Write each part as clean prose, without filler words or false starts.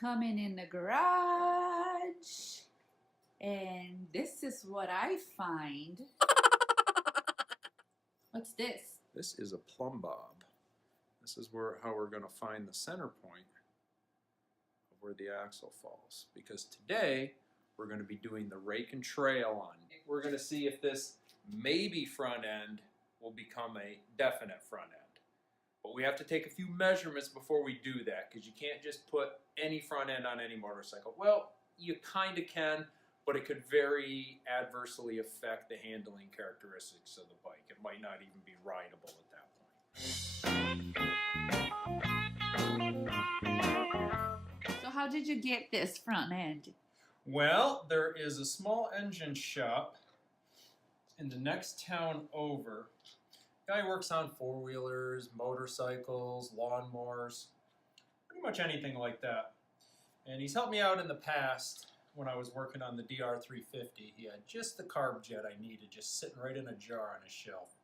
coming in the garage, and this is what I find. What's this? This is a plumb bob. This is how we're going to find the center point of where the axle falls. Because today we're going to be doing the rake and trail on. We're going to see if this maybe front end will become a definite front end. But we have to take a few measurements before we do that, because you can't just put any front end on any motorcycle. Well, you kind of can, but it could very adversely affect the handling characteristics of the bike. It might not even be rideable at that point. So how did you get this front end? Well, there is a small engine shop in the next town over. Guy works on four-wheelers, motorcycles, lawnmowers, pretty much anything like that. And he's helped me out in the past when I was working on the DR350. He had just the carb jet I needed, just sitting right in a jar on his shelf.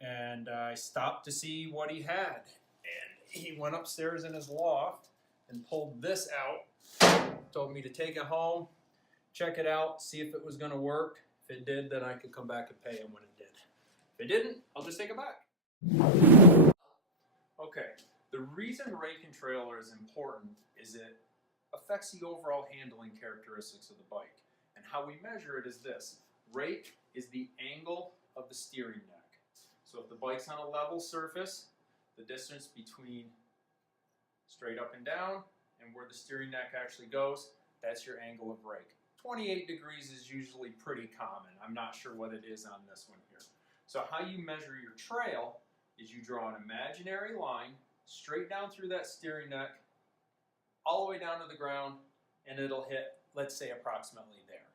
And I stopped to see what he had. And he went upstairs in his loft and pulled this out. Told me to take it home, check it out, see if it was going to work. If it did, then I could come back and pay him when it did. If it didn't, I'll just take it back. Okay, the reason rake and trailer is important is it affects the overall handling characteristics of the bike. And how we measure it is this. Rake is the angle of the steering neck. So if the bike's on a level surface, the distance between straight up and down and where the steering neck actually goes, that's your angle of rake. 28 degrees is usually pretty common. I'm not sure what it is on this one here. So how you measure your trail is you draw an imaginary line straight down through that steering neck, all the way down to the ground, and it'll hit, let's say, approximately there.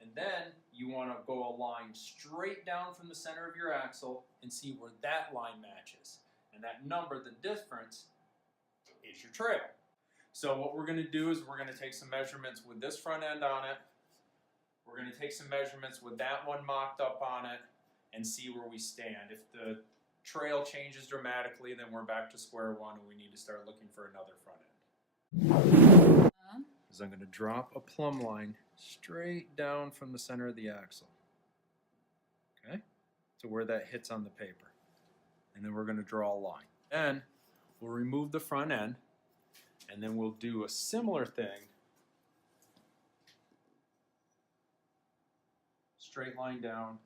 And then you want to go a line straight down from the center of your axle and see where that line matches. And that number, the difference, is your trail. So what we're going to do is we're going to take some measurements with this front end on it. We're going to take some measurements with that one mocked up on it and see where we stand. If the trail changes dramatically, then we're back to square one and we need to start looking for another front end. Because I'm going to drop a plumb line straight down from the center of the axle. Okay? To where that hits on the paper. And then we're going to draw a line. Then we'll remove the front end, and then we'll do a similar thing. Straight line down,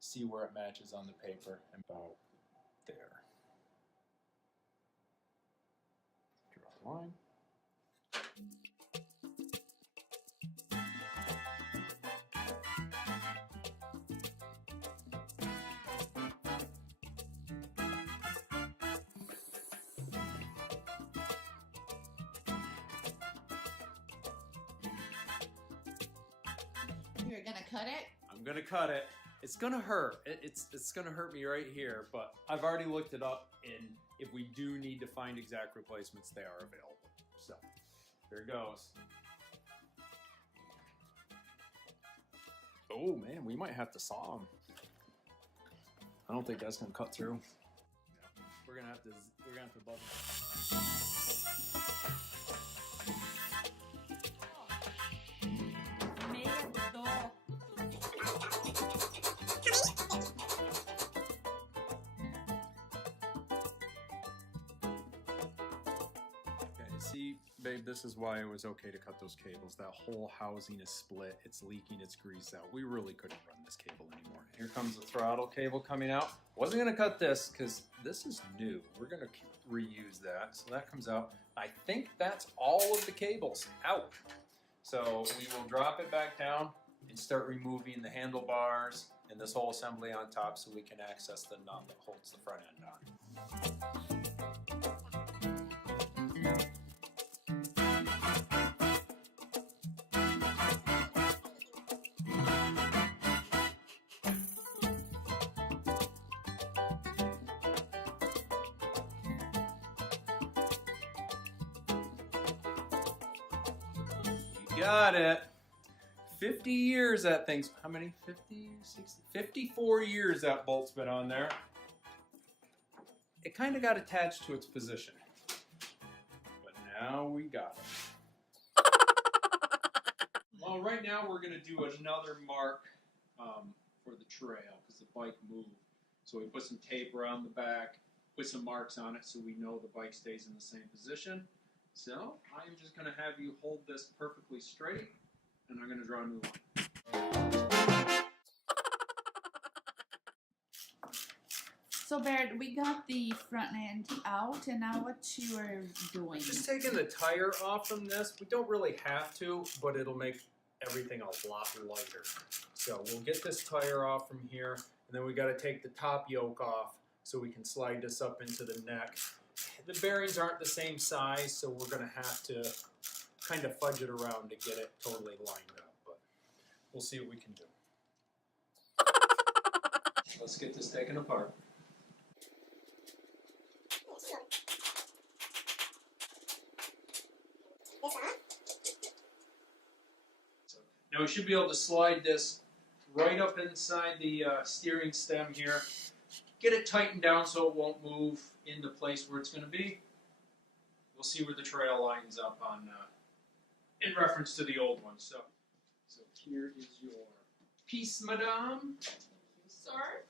see where it matches on the paper, and about there. Draw a line. You're gonna cut it? I'm gonna cut it. It's gonna hurt. It's gonna hurt me right here, but I've already looked it up, and if we do need to find exact replacements, they are available. So, here it goes. Oh man, we might have to saw them. I don't think that's gonna cut through. We're gonna have to bug them. See, babe, this is why it was okay to cut those cables. That whole housing is split. It's leaking. It's greased out. We really couldn't run this cable anymore. Here comes the throttle cable coming out. Wasn't going to cut this because this is new. We're going to reuse that. So that comes out. I think that's all of the cables out. So we will drop it back down and start removing the handlebars and this whole assembly on top so we can access the nut that holds the front end on. Got it. 50 years that thing's, how many? 50, 60, 54 years that bolt's been on there. It kind of got attached to its position. But Now we got it. Well, right now we're going to do another mark for the trail because the bike moved. So we put some tape around the back, put some marks on it so we know the bike stays in the same position. So I am just going to have you hold this perfectly straight, and I'm going to draw a new line. So Barrett, we got the front end out, and now what you are doing? Just taking the tire off from this. We don't really have to, but it'll make everything a lot lighter. So we'll get this tire off from here, and then we got to take the top yoke off so we can slide this up into the neck. The bearings aren't the same size, so we're going to have to kind of fudge it around to get it totally lined up, but we'll see what we can do. Let's get this taken apart. Now we should be able to slide this right up inside the steering stem here. Get it tightened down so it won't move in the place where it's going to be. We'll see where the trail lines up on in reference to the old one. So here is your piece, madame. Thank you, sir.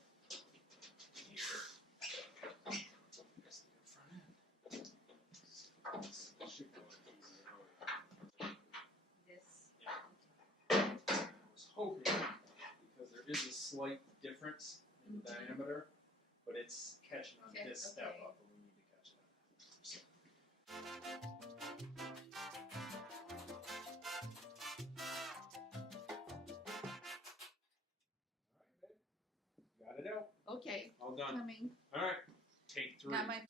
Hoping, because there is a slight difference in the diameter, but it's catching on this step up, and we need to catch that. Got it out. Okay. All done. Coming. All right. Take 3. Got my.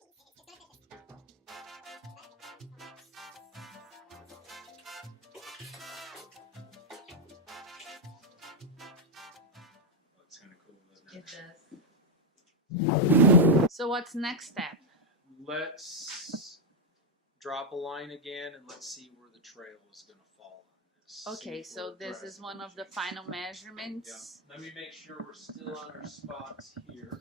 It does. So what's next step? Let's drop a line again and let's see where the trail is going to fall on this. Okay, so this is one of the final measurements. Yeah. Let me make sure we're still on our spots here.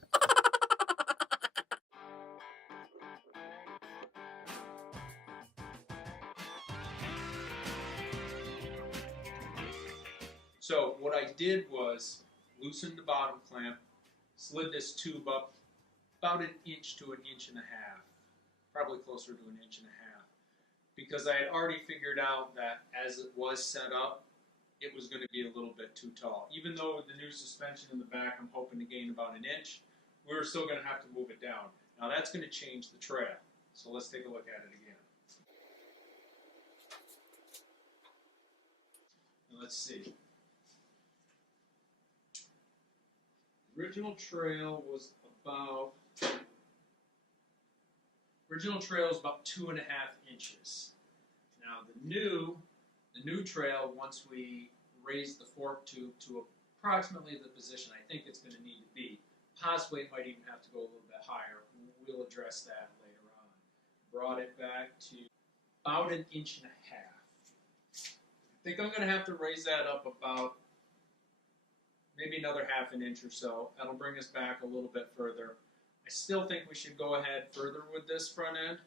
So what I did was loosen the bottom clamp, slid this tube up about 1 inch to 1.5 inches, probably closer to 1.5 inches, because I had already figured out that as it was set up, it was going to be a little bit too tall. Even though with the new suspension in the back, I'm hoping to gain about 1 inch, we were still going to have to move it down. Now that's going to change the trail, so let's take a look at it again. And let's see. Original trail was about 2.5 inches. Now the new trail, once we raise the fork tube to approximately the position I think it's going to need to be, possibly it might even have to go a little bit higher. We'll address that later on. Brought it back to about 1.5 inches. I think I'm going to have to raise that up about maybe another 0.5 inch or so. That'll bring us back a little bit further. I still think we should go ahead further with this front end.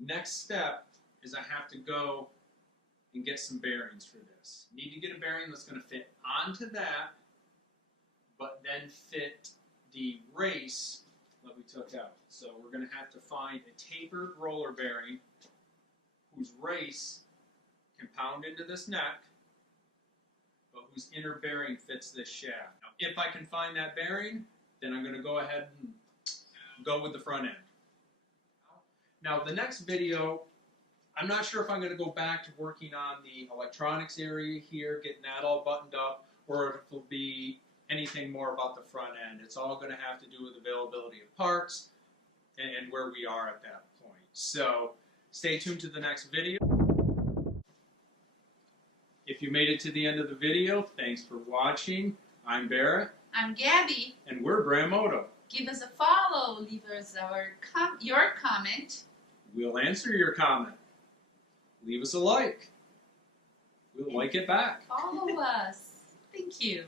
Next step is I have to go and get some bearings for this. Need to get a bearing that's going to fit onto that, but then fit the race that we took out. So we're going to have to find a tapered roller bearing whose race can pound into this neck, but whose inner bearing fits this shaft. Now, if I can find that bearing, then I'm going to go ahead and go with the front end. Now, the next video, I'm not sure if I'm going to go back to working on the electronics area here, getting that all buttoned up, or if it'll be anything more about the front end. It's all going to have to do with availability of parts and where we are at that point. So, stay tuned to the next video. If you made it to the end of the video, thanks for watching. I'm Barrett. I'm Gabby. And we're BRAMMOTO. Give us a follow. Leave us your comment. We'll answer your comment. Leave us a like. We'll like it back. Follow us. Thank you.